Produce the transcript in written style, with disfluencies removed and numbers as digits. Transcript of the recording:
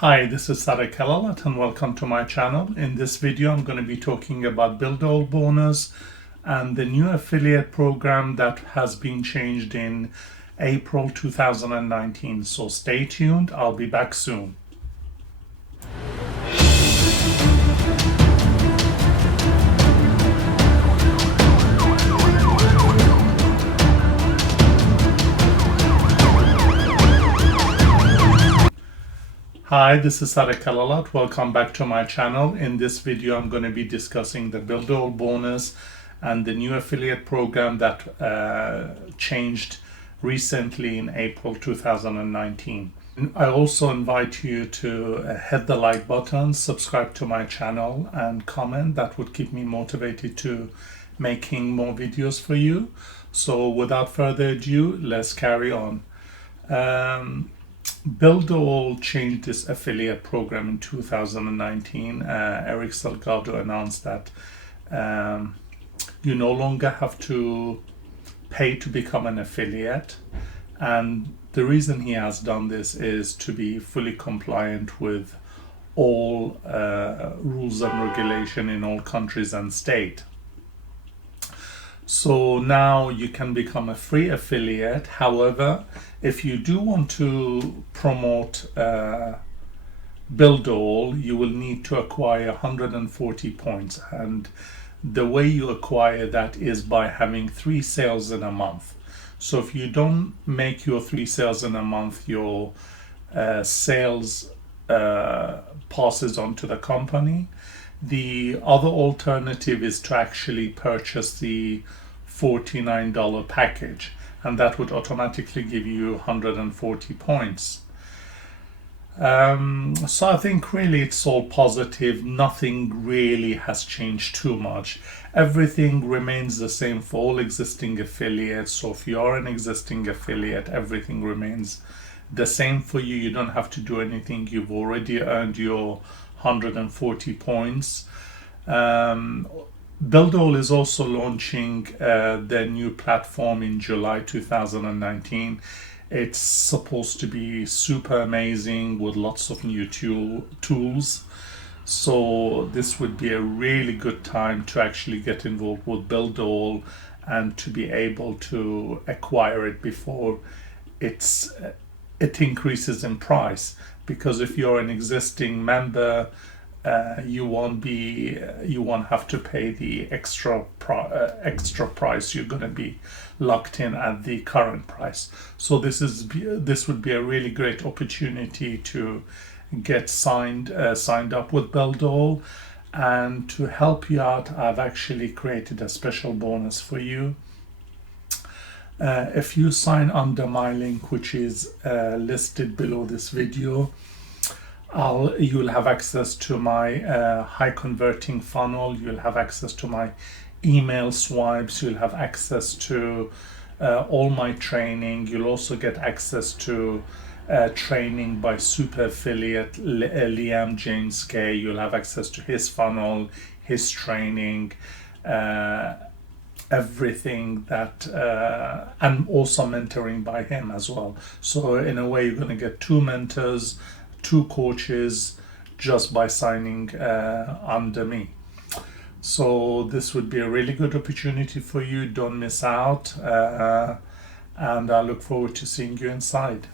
Hi, this is Sarek Kalalat and welcome to my channel. In this video, I'm going to be talking about Builderall bonus and the new affiliate program that has been changed in April 2019. So stay tuned. I'll be back soon. Hi, this is Sarek Kalalat. Welcome back to my channel. In this video, I'm going to be discussing the Builderall bonus and the new affiliate program that changed recently in April 2019. I also invite you to hit the like button, subscribe to my channel and comment. That would keep me motivated to making more videos for you. So without further ado, let's carry on. Builderall changed this affiliate program in 2019. Eric Salgado announced that you no longer have to pay to become an affiliate, and the reason he has done this is to be fully compliant with all rules and regulation in all countries and state. So now you can become a free affiliate. However, if you do want to promote Builderall, you will need to acquire 140 points. And the way you acquire that is by having 3 sales in a month. So if you don't make your 3 sales in a month, your sales passes on to the company. The other alternative is to actually purchase the $49 package, and that would automatically give you 140 points. So I think really it's all positive. Nothing really has changed too much. Everything remains the same for all existing affiliates. So if you are an existing affiliate, everything remains the same for you. You don't have to do anything. You've already earned your 140 points. Builderall is also launching their new platform in July 2019. It's supposed to be super amazing with lots of new tools. So this would be a really good time to actually get involved with Builderall and to be able to acquire it before it increases in price. Because if you're an existing member, you won't have to pay the extra price. You're going to be locked in at the current price. So this would be a really great opportunity to get signed up with Builderall. And to help you out, I've actually created a special bonus for you. If you sign under my link, which is listed below this video, you'll have access to my high converting funnel. You'll have access to my email swipes. You'll have access to all my training. You'll also get access to training by super affiliate Liam James Kay. You'll have access to his funnel, his training, everything that and also mentoring by him as well. So in a way, you're going to get 2 mentors, 2 coaches just by signing under me. So this would be a really good opportunity for you. Don't miss out, and I look forward to seeing you inside.